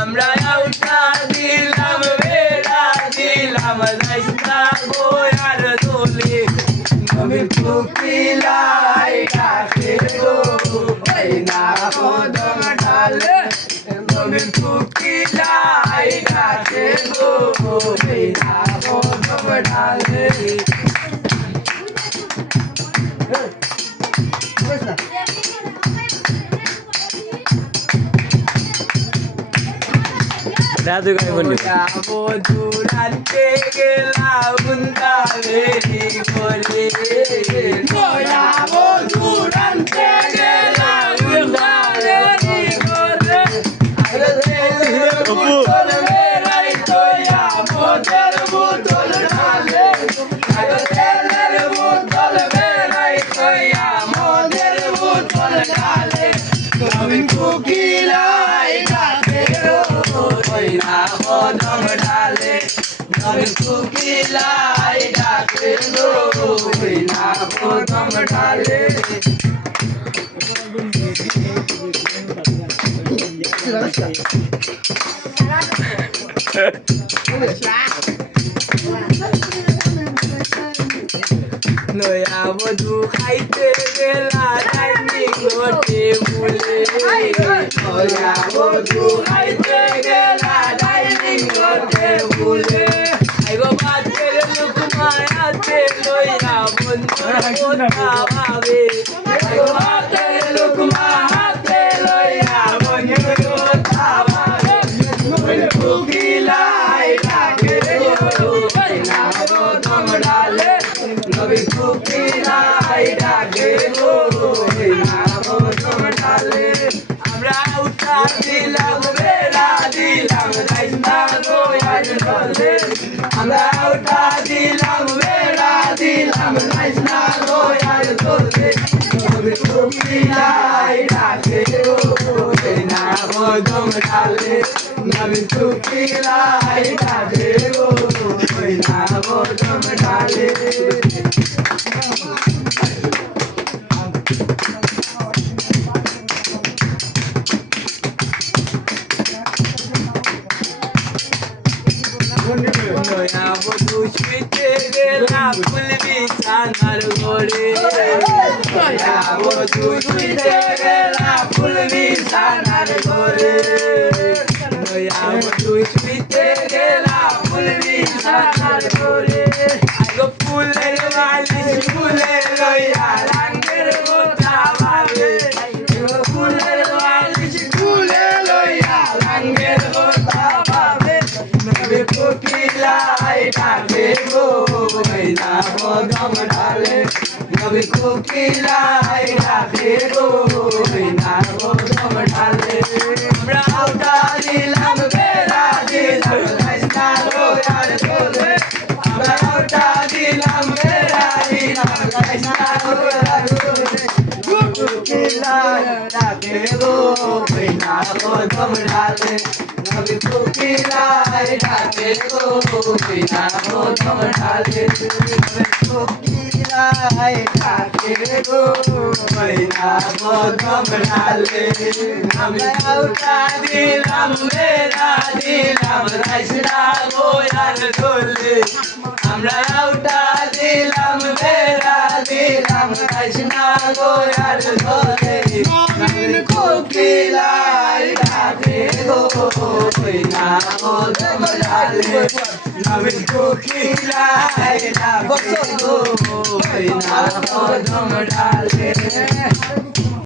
আমরা উঠা দিলাম বেড়া দিলাম রাস্তা গোয়ার দোলে নবীন কোকিলাই ডাকে গো ওই না কদম ঢালে নবীন কোকিলাই ডাকে গো ওই না কদম ঢালে রাজু গাই বলি মধুরাতে গেলাম তাবেরি করে নয়া মধুরাতে গেলাম তাবেরি করে বোতল মেরাই তোয়া মোদের বোতল ঢালে তেলের বোতল মেরাই তোয়া মোদের বোতল ঢালে নবীন কোকিলাই ডাকে ওই না কদম ঢালে নবীন কোকিলাই ডাকে গো ওই না কদম ঢালে নয়া মধু খাইতে গেলা ডাইনিং টেবুলে নয়া মধু খাইতে গেলা ডাইনিং টেবুলে আইগো বাতের লুকমায়াতে লইয়া বন্ধু কথা ভাবে আইগো বাতের লুকমায়াতে লইয়া বন্ধু কথা ভাবে কোকিলাই ডাকে গো না কদম ঢালে নবীন কোকিলাই ডাকে গো না কদম ঢালে আমরা উঠা দিলাম বেড়া দিলাম রাস্তা গোয়ার দোলে আমরা উঠা দিলাম বেড়া দিলাম রাস্তা গোয়ার দোলে নবীন কোকিলাই ডাকে গো না কদম ঢালে নবীন কোকিলাই ডাকে গো না কদম ঢালে নয়া বধু শুইতে গেলা ফুল বিছানার ঘরে নয়া বধু শুইতে গেলা ফুল বিছানার ঘরে নয়া বধু শুইতে গেলা ফুল বিছানার ঘরে আগো ফুলের বালিশ ফুলে লইয়া রাঙ্গের কথা ভাবে ফুলের বালিশ ফুলে লইয়া রাঙ্গের কথা ভাবে নবীন কোকিলাই ডাকে গো ওই না কদম ঢালে নবীন কোকিলাই ডাকে গো ওই না কদম ঢালে আমরা উঠা দিলাম বেড়া দিলাম রাস্তা গোয়ার দোলে আমরা উঠা দিলাম বেড়া দিলাম রাস্তা গোয়ার দোলে কোকিলাই ডাকে গো ওই না কদম ঢালে নবীন কোকিলাই ডাকে গো ওই না কদম ঢালে নবীন কোকিলাই ডাকে গো ওই না কদম ঢালে আমরা উঠা দিলাম বেড়া দিলাম রাস্তা গোয়ার দোলে আমরা উঠা দিলাম বেড়া দিলাম রাস্তা গোয়ার দোলে নবীন কোকিলাই ডাকে গো ওই না কদম ঢালে নবীন কোকিলাই ডাকে গো ওই না কদম ঢালে